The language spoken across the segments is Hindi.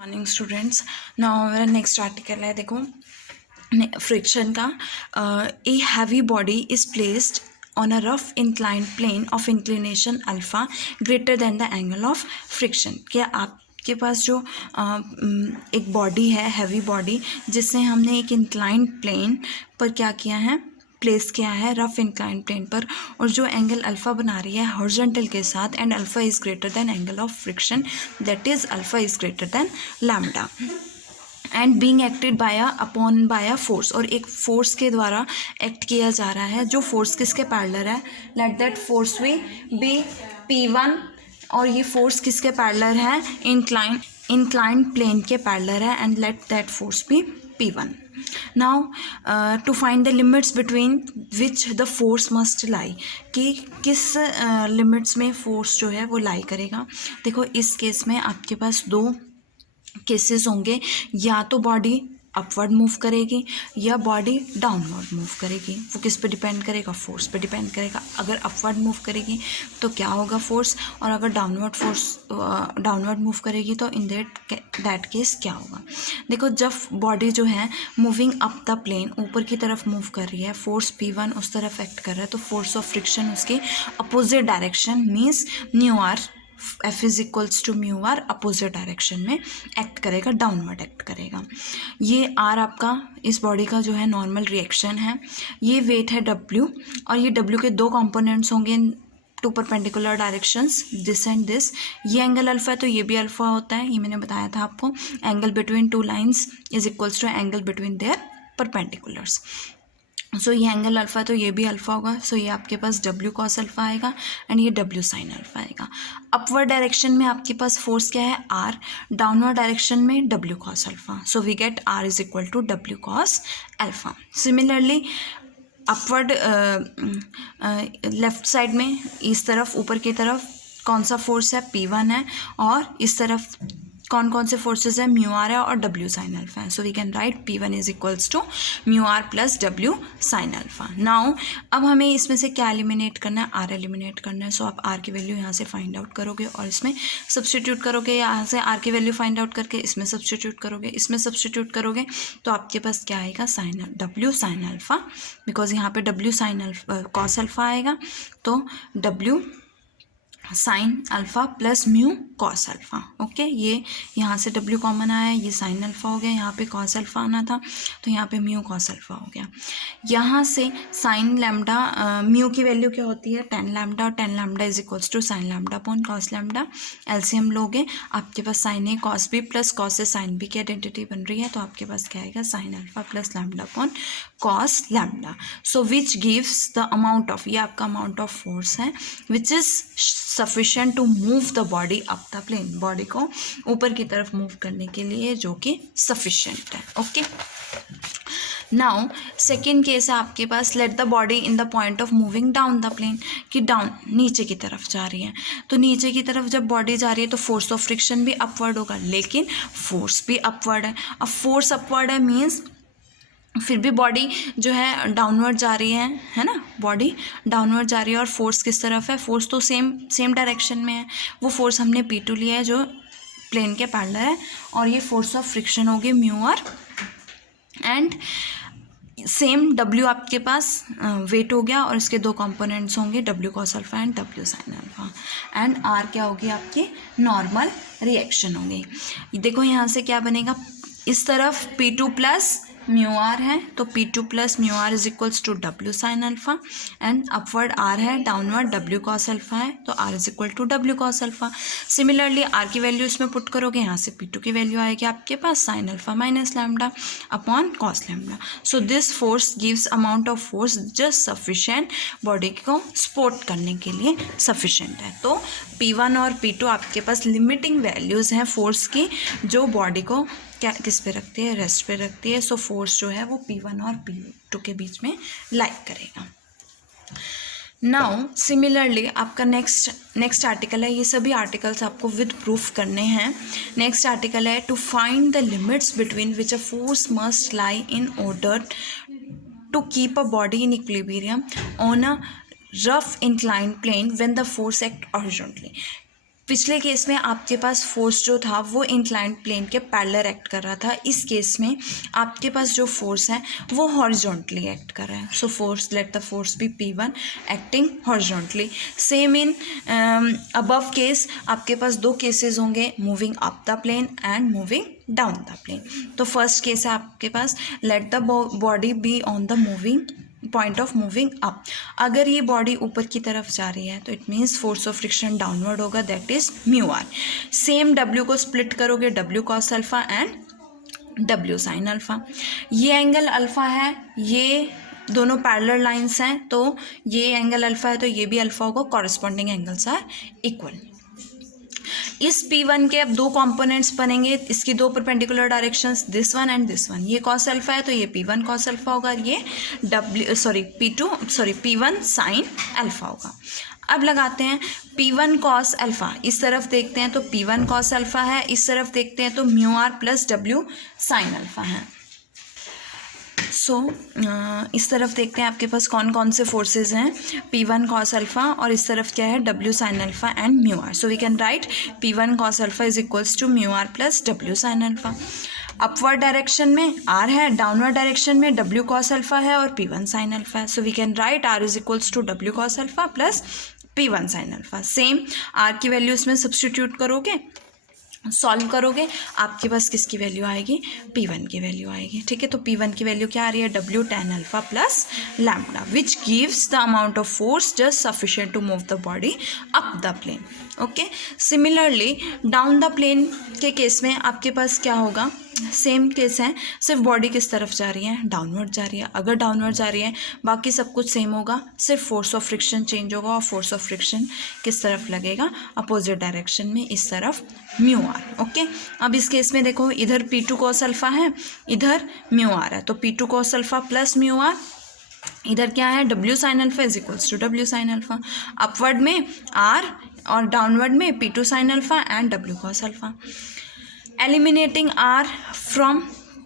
Morning students. नाउ मेरा नेक्स्ट आर्टिकल है, देखो फ्रिक्शन का। A heavy body is placed on a rough inclined plane of inclination alpha greater than the angle of friction. क्या आपके पास जो एक बॉडी है, हैवी बॉडी, जिससे हमने एक इंक्लाइंड प्लेन पर क्या किया है, प्लेस किया है रफ इंक्लाइंड प्लेन पर, और जो एंगल अल्फ़ा बना रही है हॉरिजॉन्टल के साथ, and alpha is greater than angle of friction, that is alpha is greater than lambda, and being acted by a force, और एक फोर्स के द्वारा एक्ट किया जा रहा है, जो फोर्स किसके पैरेलल है, late that force be P1, और ये फोर्स किसके पैरेलल है, इंक्लाइंड प्लेन के पैरेलल है, and let that force be P1. Now to find the limits between which the force must lie, कि किस लिमिट्स में फोर्स जो है वो लाई करेगा। देखो इस केस में आपके पास दो केसेस होंगे, या तो बॉडी अपवर्ड मूव करेगी या बॉडी डाउनवर्ड मूव करेगी। वो किस पे डिपेंड करेगा, फोर्स पे डिपेंड करेगा। अगर अपवर्ड मूव करेगी तो क्या होगा, फोर्स, और अगर डाउनवर्ड मूव करेगी तो इन दैट केस क्या होगा। देखो जब बॉडी जो है मूविंग अप द प्लेन, ऊपर की तरफ मूव कर रही है, फोर्स P1 उस तरफ एक्ट कर रहा है, तो फोर्स ऑफ फ्रिक्शन उसकी opposite direction means mu R, F is equals to mu R, opposite direction में एक्ट करेगा, डाउनवर्ड एक्ट करेगा। ये आर आपका इस बॉडी का जो है नॉर्मल रिएक्शन है। ये वेट है W, और ये W के दो कंपोनेंट्स होंगे, two perpendicular directions, this and this. ये एंगल अल्फा है तो ये भी अल्फा होता है, ये मैंने बताया था आपको। Angle between two lines is equals to angle between their perpendiculars. सो ये एंगल अल्फ़ा है तो ये भी अल्फ़ा होगा, सो ये आपके पास W cos अल्फ़ा आएगा, एंड ये W sin अल्फ़ा आएगा। अपवर्ड डायरेक्शन में आपके पास फोर्स क्या है, R, डाउनवर्ड डायरेक्शन में W cos alpha, so we get R is equal to W cos alpha. Similarly upward left side में, इस तरफ ऊपर की तरफ कौन सा फोर्स है, P1 है, और इस तरफ कौन कौन से फोर्सेस है, म्यू आर है और W sin अल्फा है। So we can write P1 is equals to mu R plus W sin alpha. Now अब हमें इसमें से क्या एलिमिनेट करना है, R एलिमिनेट करना है। सो आप R की वैल्यू यहाँ से फाइंड आउट करोगे और इसमें सब्सटीट्यूट करोगे, यहाँ से R की वैल्यू फाइंड आउट करके इसमें सब्सटीट्यूट करोगे, इसमें सब्सटीट्यूट करोगे, तो आपके पास क्या आएगा, W sin अल्फा, बिकॉज यहाँ पे W sin alpha cos alpha आएगा, तो W sign alpha plus mu cos alpha. Okay, ये यहाँ से W कॉमन आया, ये साइन अल्फ़ा हो गया, यहाँ पे कॉस अल्फ़ा आना था तो यहाँ पे म्यू कॉस अल्फ़ा हो गया। यहाँ से साइन लैम्डा, म्यू की वैल्यू क्या होती है, 10 लैम्डा, और 10 lambda is equals to sine lambda upon cos lambda. LCM लोगे, आपके पास sine A cos B plus cos से साइन बी की आइडेंटिटी बन रही है, तो आपके पास क्या आएगा, sine alpha plus lambda upon cos lambda. So which gives the amount of, ये आपका अमाउंट ऑफ फोर्स है which is sufficient to move the body up the plane, body को ऊपर की तरफ मूव करने के लिए जो कि सफिशिएंट है। ओके, नाउ सेकेंड केस है आपके पास, let the body in the point of moving down the plane, कि डाउन नीचे की तरफ जा रही है, तो नीचे की तरफ जब बॉडी जा रही है तो फोर्स ऑफ फ्रिक्शन भी अपवर्ड होगा, लेकिन फोर्स भी अपवर्ड है। अब फोर्स अपवर्ड है मीन्स फिर भी बॉडी जो है डाउनवर्ड जा रही है ना, बॉडी डाउनवर्ड जा रही है, और फोर्स किस तरफ है, फोर्स तो सेम डायरेक्शन में है। वो फोर्स हमने P2 लिया है जो प्लेन के पैरेलल है, और ये फोर्स ऑफ फ्रिक्शन होगी mu R, and same W आपके पास वेट हो गया, और इसके दो कंपोनेंट्स होंगे W cos alpha and W sin alpha, and R क्या होगी, आपकी नॉर्मल रिएक्शन होगी। देखो यहाँ से क्या बनेगा, इस तरफ P2 प्लस म्यू आर है, तो P2 plus mu R is equals to W sin alpha, and upward R है, डाउनवर्ड W cos अल्फ़ा है, तो R is equal to W cos alpha. Similarly R की वैल्यू इसमें पुट करोगे, यहाँ से P2 की वैल्यू आएगी आपके पास sine alpha minus lambda upon cos lambda. So this force gives amount of force just sufficient body को सपोर्ट करने के लिए सफिशिएंट है। तो P1 और P2 आपके पास लिमिटिंग वैल्यूज़ हैं फोर्स की, जो बॉडी को क्या किस पे रखती है, रेस्ट पे रखती है। सो फोर्स जो है वो P1 और P2 के बीच में लाइक करेगा। नाउ सिमिलरली आपका नेक्स्ट आर्टिकल है, ये सभी आर्टिकल्स आपको विद प्रूफ करने हैं। नेक्स्ट आर्टिकल है, to find the limits between which a force must lie in order to keep a body in equilibrium on a rough inclined plane when the force act horizontally. पिछले केस में आपके पास फोर्स जो था वो इंक्लाइंड प्लेन के पैरेलल एक्ट कर रहा था, इस केस में आपके पास जो फोर्स है वो हॉरिजॉन्टली एक्ट कर रहा है. So force, let the force be P1 acting horizontally. Same in above case आपके पास दो केसेस होंगे, moving up the plane and moving down the plane. तो फर्स्ट केस है आपके पास, let the body be on the moving point of moving up. अगर ये बॉडी ऊपर की तरफ जा रही है तो it means force of friction downward होगा, that is mu R. Same W को स्प्लिट करोगे, W cos alpha and W sine alpha. ये एंगल अल्फा है, ये दोनों पैरेलल लाइंस हैं, तो ये एंगल अल्फा है तो ये भी अल्फा होगा, कॉरस्पॉन्डिंग एंगल्स आर इक्वल. इस P1 के अब दो कंपोनेंट्स बनेंगे, इसकी दो perpendicular directions, this one and this one. ये कॉस अल्फा है तो ये P1 कॉस अल्फा होगा, ये P1 साइन अल्फा होगा. अब लगाते हैं P1 कॉस अल्फा, इस तरफ देखते हैं तो P1 कॉस अल्फा है, इस तरफ देखते हैं तो mu R plus W sine alpha है. सो इस तरफ देखते हैं आपके पास कौन कौन से फोर्सेस हैं, P1 कॉस अल्फा और इस तरफ क्या है, W sine alpha and mu R. So we can write P1 cos alpha is equals to mu R plus W sine alpha. Upward direction में R है, डाउनवर्ड डायरेक्शन में डब्ल्यू कॉस अल्फा है और P1 साइन अल्फा है. So we can write R is equals to W cos alpha plus P1 sine alpha. Same R की वैल्यू इसमें सब्सटीट्यूट करोगे, सॉल्व करोगे, आपके पास किसकी वैल्यू आएगी, P1 की वैल्यू आएगी. ठीक है, तो P1 की वैल्यू क्या आ रही है, W tan alpha plus lambda, which gives the amount of force just sufficient to move the body up the plane. Okay, similarly down the plane के केस में आपके पास क्या होगा, सेम केस है, सिर्फ बॉडी किस तरफ जा रही है, डाउनवर्ड जा रही है. अगर डाउनवर्ड जा रही है बाकी सब कुछ सेम होगा, सिर्फ फोर्स ऑफ फ्रिक्शन चेंज होगा, और फोर्स ऑफ फ्रिक्शन किस तरफ लगेगा, अपोजिट डायरेक्शन में, इस तरफ म्यू आर. ओके, अब इस केस में देखो, इधर P2 कॉस अल्फा है, इधर म्यू आर है, तो P2 cos alpha plus mu R, इधर क्या है, W sine alpha is equals to W sine alpha. Upward में R और डाउनवर्ड में P2 sine alpha and W cos alpha. Eliminating R from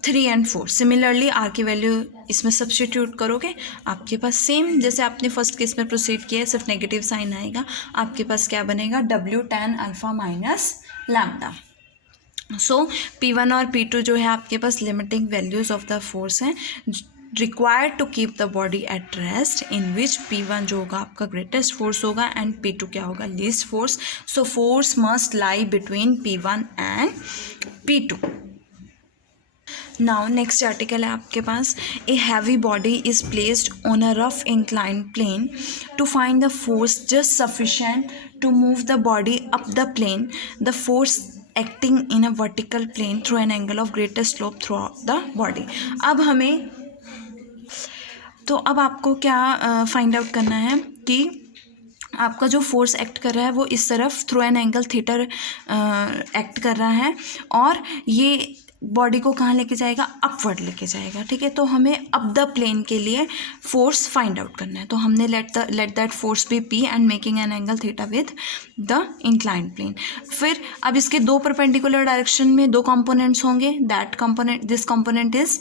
3 and 4. Similarly R की वैल्यू इसमें सब्सटीट्यूट करोगे, आपके पास सेम जैसे आपने फर्स्ट केस में प्रोसीड किया है, सिर्फ नेगेटिव साइन आएगा. आपके पास क्या बनेगा, W tan alpha minus lambda. So P1 और P2 जो है आपके पास limiting values of the force हैं required to keep the body at rest, in which P1 जो होगा आपका ग्रेटेस्ट फोर्स होगा एंड P2 क्या होगा, least force. So force must lie between P1 and P2. Now next article है आपके पास, a heavy body is placed on a rough inclined plane to find the force just sufficient to move the body up the plane. The force acting in a vertical plane through an angle of greatest slope throughout the body. अब आपको क्या फाइंड आउट करना है कि आपका जो फोर्स एक्ट कर रहा है वो इस तरफ through an angle theta act कर रहा है, और ये बॉडी को कहाँ लेके जाएगा, अपवर्ड लेके जाएगा. ठीक है, तो हमें अप द प्लेन के लिए फोर्स फाइंड आउट करना है. तो हमने let that force be P and making an angle theta with the inclined plane. फिर अब इसके दो परपेंडिकुलर डायरेक्शन में दो कंपोनेंट्स होंगे, that component, this component is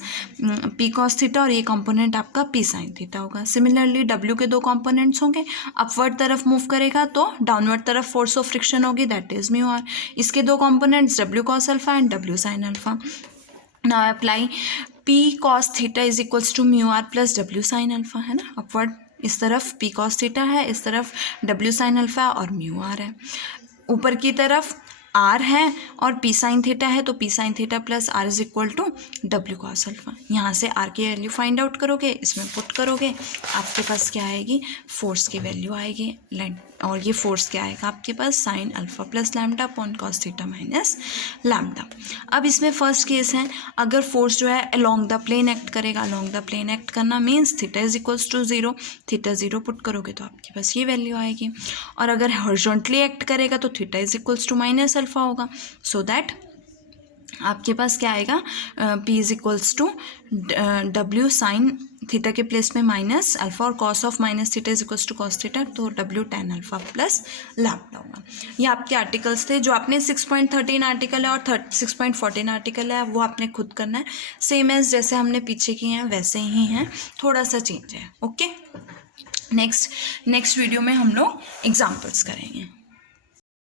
P cos theta और ये कंपोनेंट आपका P साइन थीटा होगा. सिमिलरली W के दो कंपोनेंट्स होंगे, अपवर्ड तरफ मूव करेगा तो डाउनवर्ड तरफ फोर्स ऑफ फ्रिक्शन होगी, दैट इज म्यू आर. इसके दो components W cos alpha and W sine alpha. Now apply P cos theta is equals to mu r plus W sin alpha, है ना. अपवर्ड इस तरफ P cos theta है, इस तरफ W sin alpha और mu r है. ऊपर की तरफ R है और P साइन थीटा है, तो P sine theta plus R is equal to W cos alpha. यहाँ से R की वैल्यू फाइंड आउट करोगे, इसमें पुट करोगे, आपके पास क्या आएगी, फोर्स की वैल्यू आएगी, और ये फोर्स क्या आएगा आपके पास, sine alpha plus lambda upon cos theta minus lambda. अब इसमें फर्स्ट केस है, अगर फोर्स जो है अलोंग द प्लेन एक्ट करेगा, अलोंग द प्लेन एक्ट करना means theta is equals to 0, theta 0 put करोगे तो आपके पास ये वैल्यू आएगी. और अगर हॉरिजॉन्टली एक्ट करेगा तो theta is equals to minus alpha होगा. सो दैट आपके पास क्या आएगा, P is equals to W sine theta के प्लेस में माइनस अल्फा और cos of minus theta is equals to cos theta, तो W tan alpha plus lambda होगा. ये आपके आर्टिकल्स थे. जो आपने 6.13 आर्टिकल है और 6.14 आर्टिकल है वो आपने खुद करना है, सेम एज जैसे हमने पीछे किए हैं वैसे ही हैं, थोड़ा सा चेंज है. ओके, नेक्स्ट वीडियो में हम लोग एग्जाम्पल्स करेंगे.